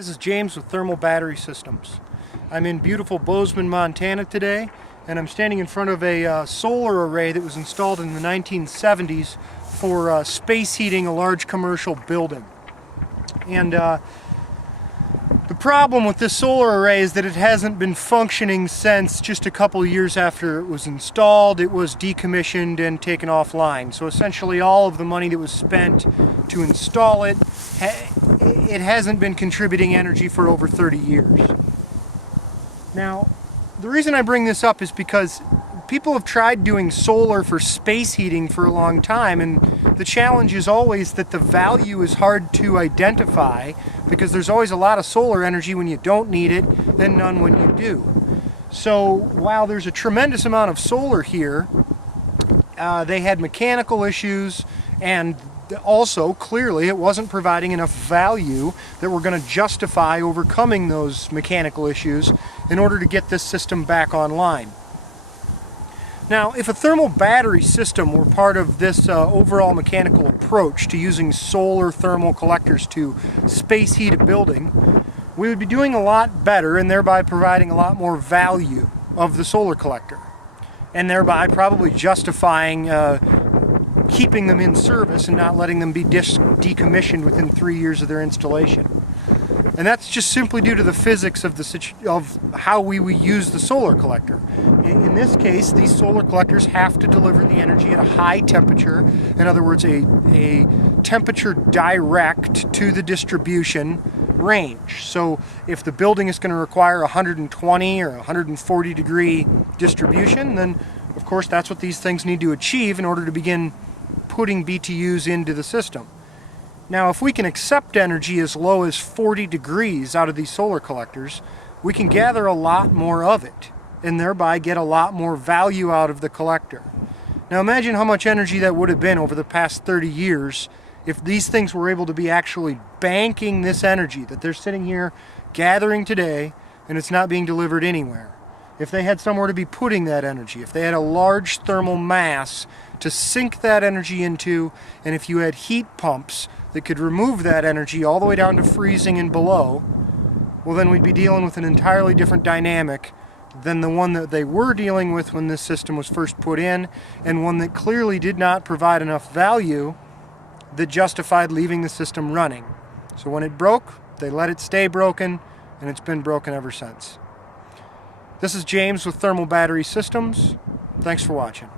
This is James with Thermal Battery Systems. I'm in beautiful Bozeman, Montana today, and I'm standing in front of a solar array that was installed in the 1970s for space heating a large commercial building. And the problem with this solar array is that it hasn't been functioning since just a couple of years after it was installed. It was decommissioned and taken offline. So essentially all of the money that was spent to install it, it hasn't been contributing energy for over 30 years. Now, the reason I bring this up is because people have tried doing solar for space heating for a long time, and the challenge is always that the value is hard to identify because there's always a lot of solar energy when you don't need it and none when you do. So while there's a tremendous amount of solar here, they had mechanical issues, and also clearly it wasn't providing enough value that we're going to justify overcoming those mechanical issues in order to get this system back online. Now, if a thermal battery system were part of this overall mechanical approach to using solar thermal collectors to space heat a building, we would be doing a lot better and thereby providing a lot more value of the solar collector, and thereby probably justifying keeping them in service and not letting them be decommissioned within 3 years of their installation. And that's just simply due to the physics of how we use the solar collector. In this case, these solar collectors have to deliver the energy at a high temperature, in other words, a temperature direct to the distribution range. So if the building is going to require 120 or 140 degree distribution, then of course that's what these things need to achieve in order to begin putting BTUs into the system. Now, if we can accept energy as low as 40 degrees out of these solar collectors, we can gather a lot more of it and thereby get a lot more value out of the collector. Now imagine how much energy that would have been over the past 30 years if these things were able to be actually banking this energy that they're sitting here gathering today and it's not being delivered anywhere. If they had somewhere to be putting that energy, if they had a large thermal mass to sink that energy into, and if you had heat pumps that could remove that energy all the way down to freezing and below, well then we'd be dealing with an entirely different dynamic than the one that they were dealing with when this system was first put in, and one that clearly did not provide enough value that justified leaving the system running. So when it broke, they let it stay broken, and it's been broken ever since. This is James with Thermal Battery Systems. Thanks for watching.